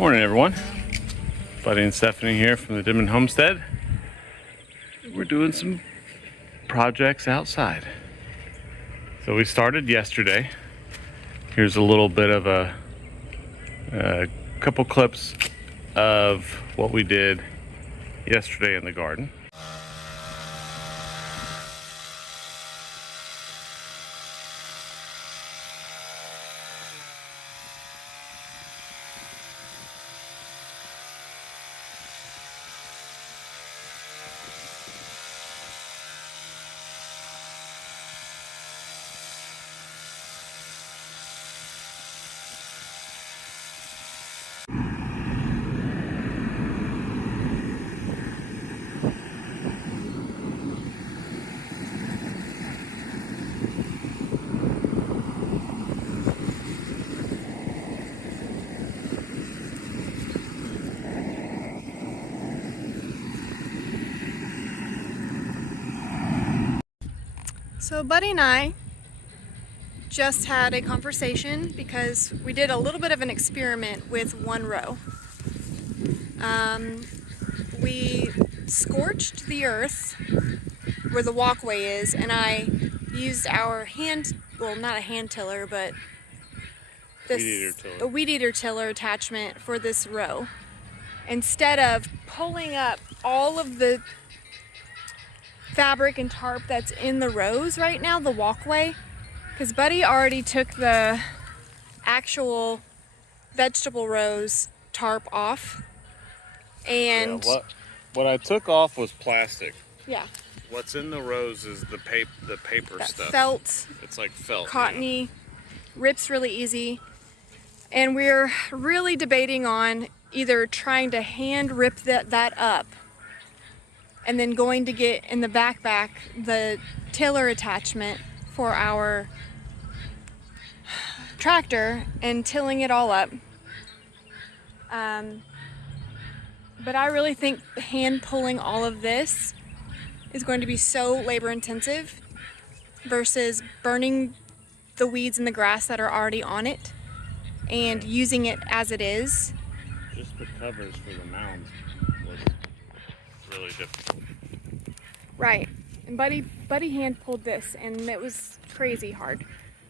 Morning everyone, Buddy and Stephanie here from the Denman Homestead. We're doing some projects outside. So we started yesterday. Here's a little bit of a couple clips of what we did yesterday in the garden. So Buddy and I just had a conversation because we did a little bit of an experiment with one row. We scorched the earth where the walkway is, and I used our not a hand tiller, but the weed eater tiller attachment for this row. Instead of pulling up all of the fabric and tarp that's in the rows right now, the walkway, because Buddy already took the actual vegetable rows tarp off, and what I took off was plastic. yeah, What's in the rows is the paper that stuff. felt, It's like felt, cottony, rips really easy, and we're really debating on either trying to hand rip that up and then going to get in the backpack the tiller attachment for our tractor and tilling it all up. But I really think hand pulling all of this is going to be so labor intensive versus burning the weeds and the grass that are already on it and using it as it is. Just the covers for the mounds was really difficult. Right, and Buddy hand pulled this, and it was crazy hard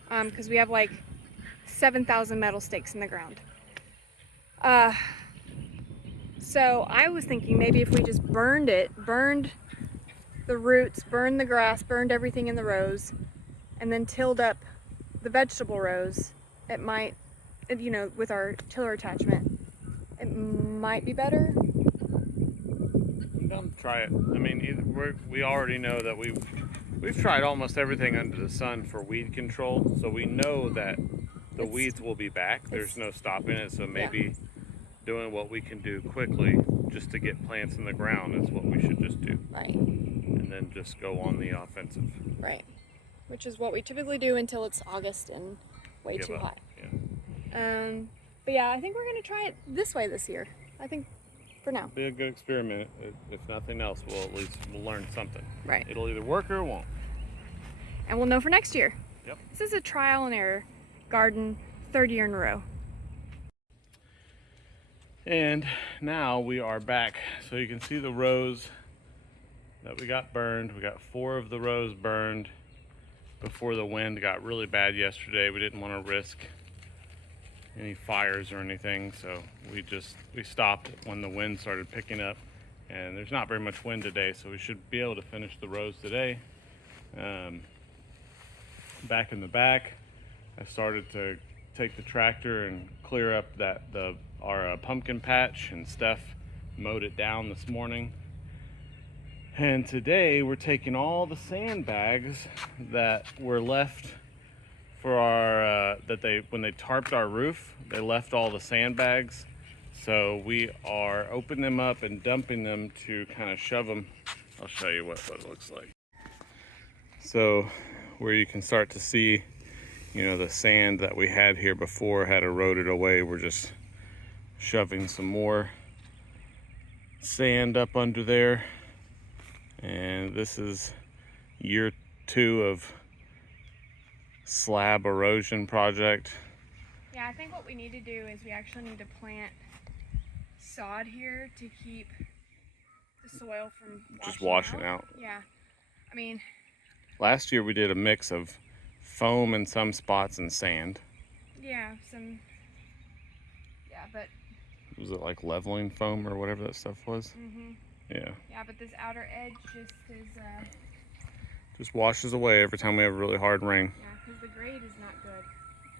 because we have like 7,000 metal stakes in the ground. So I was thinking maybe if we just burned the roots, burned the grass, burned everything in the rows, and then tilled up the vegetable rows, it might, with our tiller attachment, it might be better. Try it. I mean, we already know that we've tried almost everything under the sun for weed control, so we know that the weeds will be back. There's no stopping it, so maybe doing what we can do quickly just to get plants in the ground is what we should just do. Right. And then just go on the offensive. Right. Which is what we typically do until it's August and way too hot. Yeah. But yeah, I think we're going to try it this way this year. I think for now. Be a good experiment. If nothing else, we'll learn something. Right. It'll either work or it won't. And we'll know for next year. Yep. This is a trial and error garden, third year in a row. And now we are back. So you can see the rows that we got burned. We got 4 of the rows burned before the wind got really bad yesterday. We didn't want to risk any fires or anything, so we stopped when the wind started picking up, and there's not very much wind today, so we should be able to finish the rows today. Back in the back, I started to take the tractor and clear up our pumpkin patch, and Steph mowed it down this morning. And today we're taking all the sandbags that were left for our when they tarped our roof, they left all the sandbags, so we are opening them up and dumping them to kind of shove them. I'll show you what it looks like. So where you can start to see, the sand that we had here before had eroded away, we're just shoving some more sand up under there. And this is year 2 of slab erosion project. Yeah, I think what we need to do is we actually need to plant sod here to keep the soil from Just washing out. Yeah. I mean, last year we did a mix of foam in some spots and sand. Yeah, but Was it like leveling foam or whatever that stuff was? Yeah. Yeah, but this outer edge just is just washes away every time we have really hard rain. Yeah, because the grade is not good.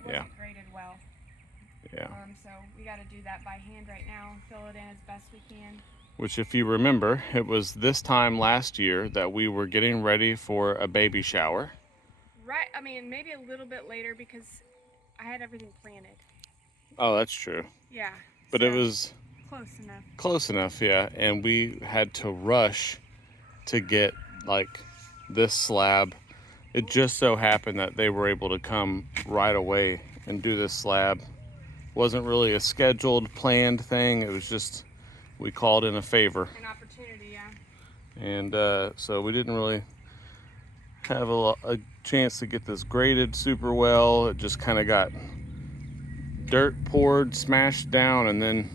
It wasn't graded well. Yeah. So we got to do that by hand right now and fill it in as best we can. Which, if you remember, it was this time last year that we were getting ready for a baby shower. Right. I mean, maybe a little bit later because I had everything planted. Oh, that's true. Yeah. But so it was close enough. Close enough, yeah. And we had to rush to get like this slab. It just so happened that they were able to come right away and do this slab. Wasn't really a scheduled, planned thing. It was just, we called in a favor. An opportunity, yeah. And so we didn't really have a chance to get this graded super well. It just kind of got dirt poured, smashed down, and then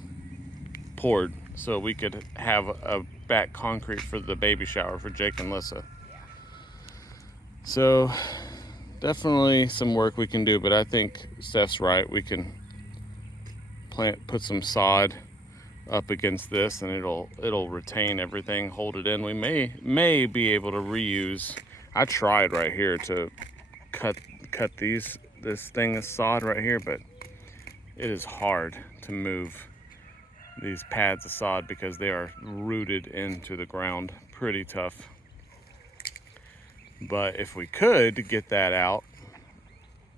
poured so we could have a back concrete for the baby shower for Jake and Lissa. Yeah. So definitely some work we can do, but I think Steph's right. We can put some sod up against this and it'll retain everything, hold it in. We may be able to reuse. I tried right here to cut this thing of sod right here, but it is hard to move these pads of sod because they are rooted into the ground. Pretty tough. But if we could get that out,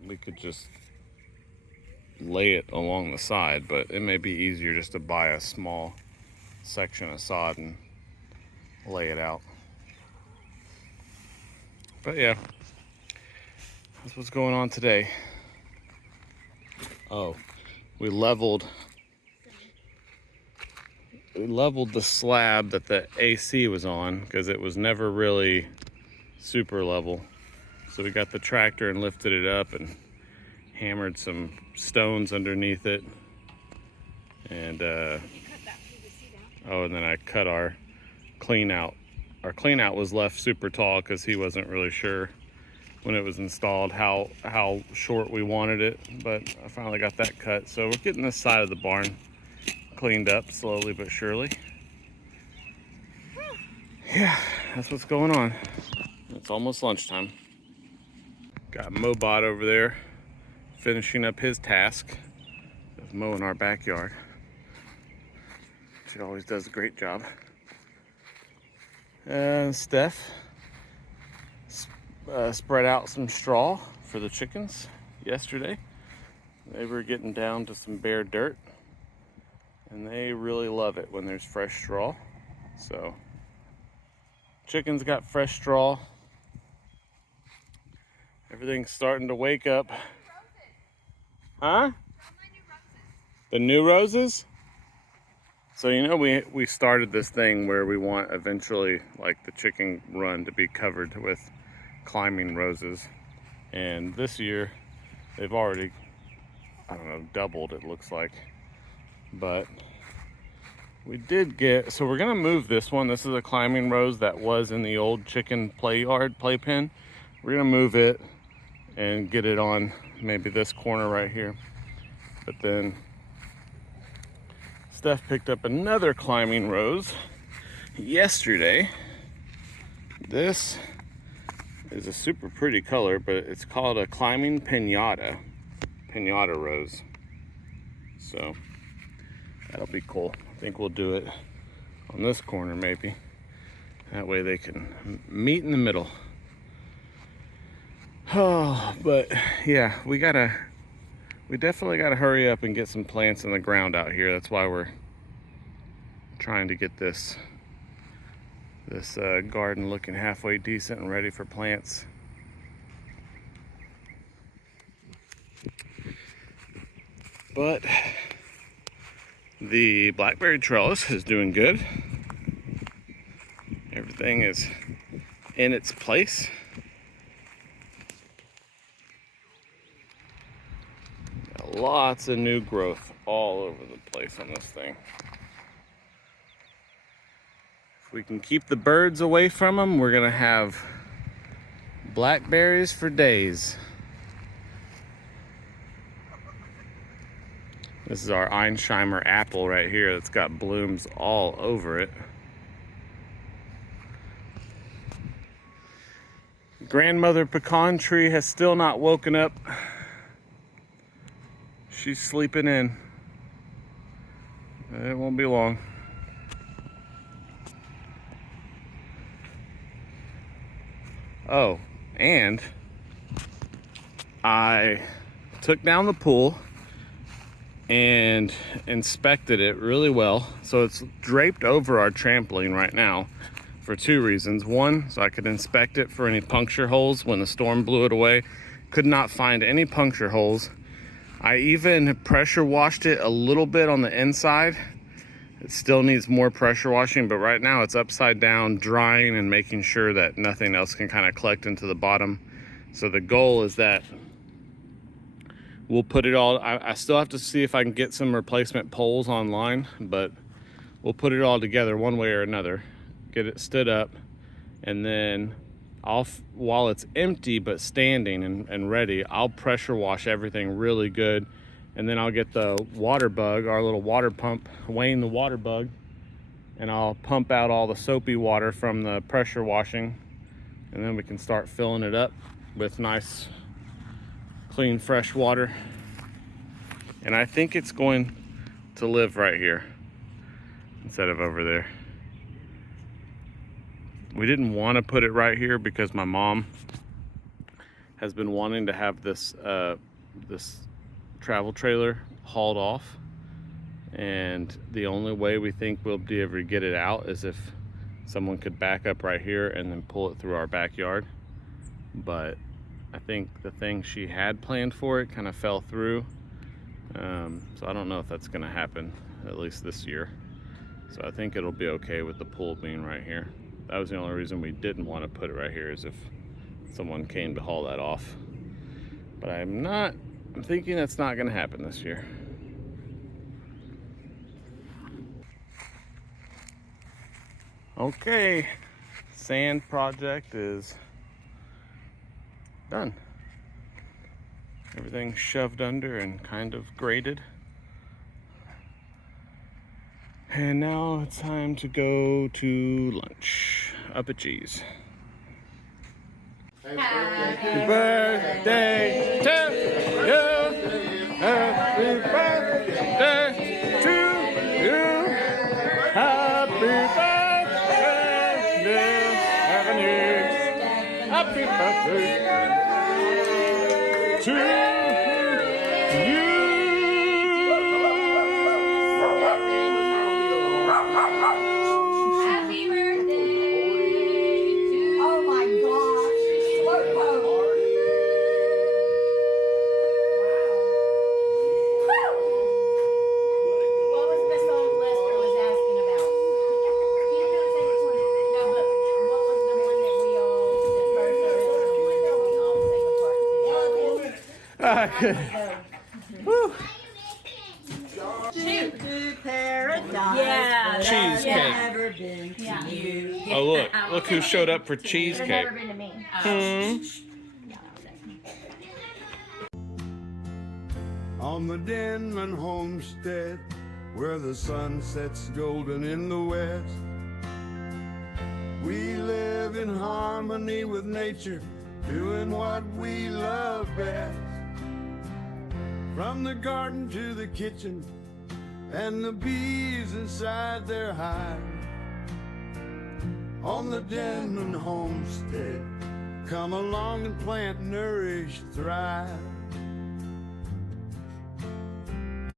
we could just lay it along the side, but it may be easier just to buy a small section of sod and lay it out. But yeah, that's what's going on today. Oh, we leveled the slab that the AC was on because it was never really super level. So we got the tractor and lifted it up and hammered some stones underneath it. And and then I cut our clean out. Our clean out was left super tall because he wasn't really sure when it was installed how short we wanted it, but I finally got that cut. So we're getting this side of the barn cleaned up slowly but surely. Yeah, that's what's going on. It's almost lunchtime. Got Mobot over there finishing up his task of mowing our backyard. She always does a great job. Steph spread out some straw for the chickens yesterday. They were getting down to some bare dirt, and they really love it when there's fresh straw. So chickens got fresh straw. Everything's starting to wake up. Huh? The new roses? So you know we started this thing where we want eventually like the chicken run to be covered with climbing roses. And this year they've already, I don't know, doubled it looks like. But we did get, so we're gonna move this one. This is a climbing rose that was in the old chicken playpen. We're gonna move it and get it on maybe this corner right here. But then Steph picked up another climbing rose yesterday. This is a super pretty color, but it's called a climbing pinata rose. So that'll be cool. I think we'll do it on this corner maybe. That way they can meet in the middle. Oh, but yeah, we definitely gotta hurry up and get some plants in the ground out here. That's why we're trying to get this garden looking halfway decent and ready for plants. But the blackberry trellis is doing good. Everything is in its place. Got lots of new growth all over the place on this thing. If we can keep the birds away from them, we're gonna have blackberries for days. This is our Einsheimer apple right here that's got blooms all over it. Grandmother pecan tree has still not woken up. She's sleeping in. It won't be long. Oh, and I took down the pool and inspected it really well. So it's draped over our trampoline right now for two reasons. One, so I could inspect it for any puncture holes when the storm blew it away. Could not find any puncture holes. I even pressure washed it a little bit on the inside. It still needs more pressure washing, but right now it's upside down, drying and making sure that nothing else can kind of collect into the bottom. So the goal is that we'll put it all, I still have to see if I can get some replacement poles online, but we'll put it all together one way or another, get it stood up, and then while it's empty but standing and ready, I'll pressure wash everything really good. And then I'll get the water bug, our little water pump, Wayne the water bug, and I'll pump out all the soapy water from the pressure washing, and then we can start filling it up with nice, clean, fresh water. And I think it's going to live right here instead of over there. We didn't want to put it right here because my mom has been wanting to have this this travel trailer hauled off, and the only way we think we'll be able to get it out is if someone could back up right here and then pull it through our backyard. But I think the thing she had planned for it kind of fell through, so I don't know if that's going to happen, at least this year. So I think it'll be okay with the pool being right here. That was the only reason we didn't want to put it right here, is if someone came to haul that off. But I'm thinking that's not going to happen this year. Okay, sand project is done. Everything's shoved under and kind of graded. And now it's time to go to lunch up at Cheese. Happy birthday to you. Happy birthday to you. Happy birthday, dear Avenue. Happy birthday to you. Happy birthday to oh my gosh. Wow. What was Miss Old Lester was asking about? No, but what was the one that we all, the first original one that we all sang a part to? Woo. Yeah. Cheesecake. Never been to you. Oh, look who showed up for cheesecake. Never been to me. On the Denman Homestead, where the sun sets golden in the west, we live in harmony with nature, doing what we love best. From the garden to the kitchen, and the bees inside their hive. On the Denman Homestead, come along and plant, nourish, thrive.